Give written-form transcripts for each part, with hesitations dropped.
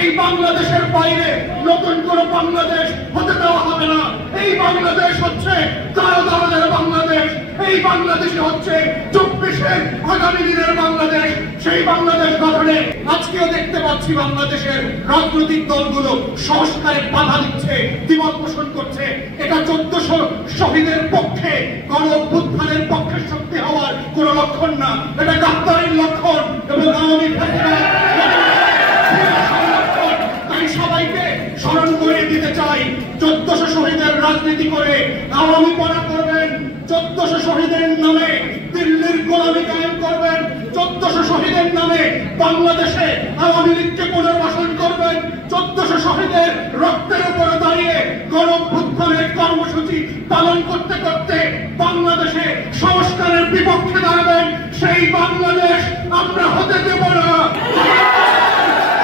এই বাংলাদেশের বাইরে নতুন কোন বাংলাদেশ হতে দেওয়া হবে না। এই বাংলাদেশ হচ্ছে কারাগারের বাংলাদেশ। এই বাংলাদেশ হচ্ছে 24-এর আগামী দিনের বাংলাদেশ। সেই বাংলাদেশ গঠনে আজকেও দেখতে পাচ্ছি বাংলাদেশের রাজনৈতিক দলগুলো সংস্কারে বাধা দিচ্ছে, দ্বিমত পোষণ করছে। এটা 1400 শহীদের পক্ষে, গণ অভ্যুত্থানের পক্ষে শক্তি হওয়ার কোন লক্ষণ না, এটা গাদ্দারির লক্ষণ এবং আওয়ামী ফ্যাসিবাদ। তাই সবাইকে স্মরণ করে দিতে চাই, 1400 শহীদের রাজনীতি করে আওয়ামী পড়া করবেন, 1400 শহীদের নামে দিল্লির গোলামি কায়েম করবেন, 1400 শহীদের নামে বাংলাদেশে আওয়ামী লীগকে পুনর্বাসন করবেন, 1400 শহীদের রক্তের উপরে দাঁড়িয়ে গণ অভ্যুত্থানের কর্মসূচি পালন করতে করতে বাংলাদেশে সংস্কারের বিপক্ষে দাঁড়াবেন। সেই বাংলাদেশ আমরা হতে দেব না।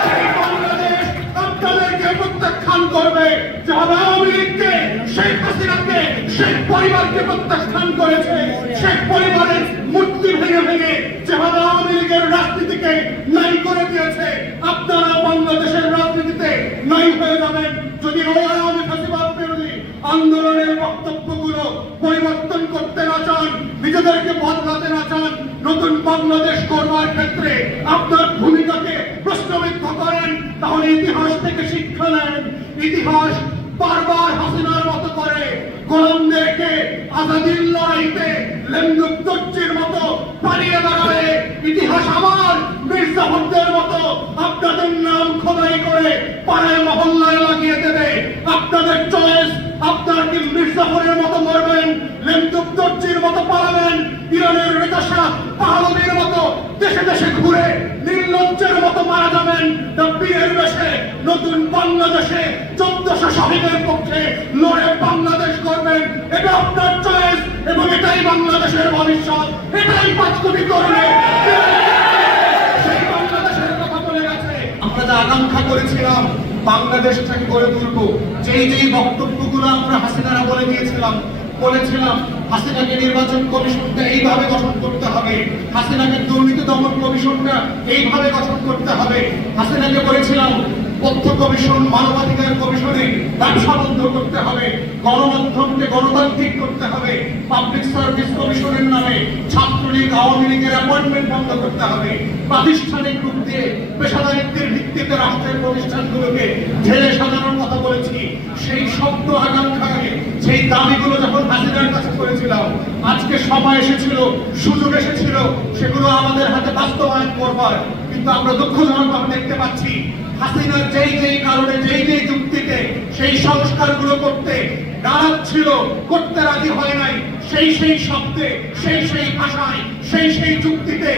সেই বাংলাদেশ আপনাদেরকে প্রত্যাখ্যান করবে। যারা আওয়ামী লীগকে, শেখ হাসিনাকে, শেখ পরিবারকে প্রত্যাখ্যান করেছে, শেখ পরিবারের মূর্তি ভেঙে ভেঙে যারা আওয়ামী লীগের রাজনীতিকে নাই করে দিয়েছে, আপনারা বাংলাদেশের রাজনীতিতে নাই হয়ে যাবেন। যদি আওয়ামী ফ্যাসিবাদ বিরোধী আন্দোলনের বক্তব্যগুলো পরিবর্তন করতে না চান, নিজেদেরকে বদলাতে না চান, নতুন বাংলাদেশ করবার ক্ষেত্রে আপনার ভূমিকাকে প্রশ্নবিদ্ধ করেন, তাহলে ইতিহাস থেকে শিক্ষা নেন। ইতিহাস বারবার হাসিনার মতো করে গোলামদেরকে আজাদির লড়াইতে লেন্দুক দর্জির মতো পালিয়ে দাঁড়াবে। ইতিহাস আবার মির্জাফরদের মতো আপনাদের নাম খোদাই করে পাড়ায় মহল্লায় লাগিয়ে দেবে। আপনাদের চয়েস, আপনারা কি মির্জাফরের মতো মরবেন, লেন্দুক দর্জির মতো পালাবেন, ইরানের রেজা শাহ পাহলভীর মতো দেশে দেশে ঘুরে নির্লজ্জের মতো মারা যাবেন, না বীরের বেশে নতুন বাংলাদেশে 1400 শহীদের পক্ষে লড়ে বাংলাদেশ করবেন। এটা আপনার চয়েস এবং এটাই বাংলাদেশের ভবিষ্যৎ, এটাই 5 কোটি করবে। সেই বাংলাদেশের কথা বলে গেছে। আমরা যা আকাঙ্ক্ষা করেছিলাম বাংলাদেশটাকে গড়ে তুলবো, যেই বক্তব্যগুলো আমরা হাসিনারা বলেছিলাম হাসিনাকে নির্বাচন কমিশনটা এইভাবে গঠন করতে হবে, হাসিনাকে দুর্নীতি দমন কমিশনটা এইভাবে গঠন করতে হবে, হাসিনাকে বলেছিলাম তথ্য কমিশন, মানবাধিকার কমিশনে ব্যবসা বন্ধ করতে হবে, গণমাধ্যমকে গণতান্ত্রিক করতে হবে, পাবলিক সার্ভিস কমিশনের নামে ছাত্রলীগ আওয়ামী লীগের অ্যাপয়েন্টমেন্ট বন্ধ করতে হবে, প্রাতিষ্ঠানিক রূপ দিয়ে পেশাদারিত্বের ভিত্তিতে রাষ্ট্রের প্রতিষ্ঠানগুলোকে ঢেলে সাজানোর কথা বলেছি। সেই শব্দ আকাঙ্ক্ষাকে, সেই দাবিগুলো যখন হাসিনার কাছে করেছিলাম, আজকে সময় এসেছিল, সুযোগ এসেছিল সেগুলো আমাদের হাতে বাস্তবায়ন করবার। কিন্তু আমরা দুঃখজনকভাবে দেখতে পাচ্ছি হাসিনা যেই কারণে যেই যুক্তিতে সেই সংস্কারগুলো করতে দাঁড়াচ্ছিল, করতে রাজি হয় নাই, সেই শব্দে, সেই ভাষায়, সেই যুক্তিতে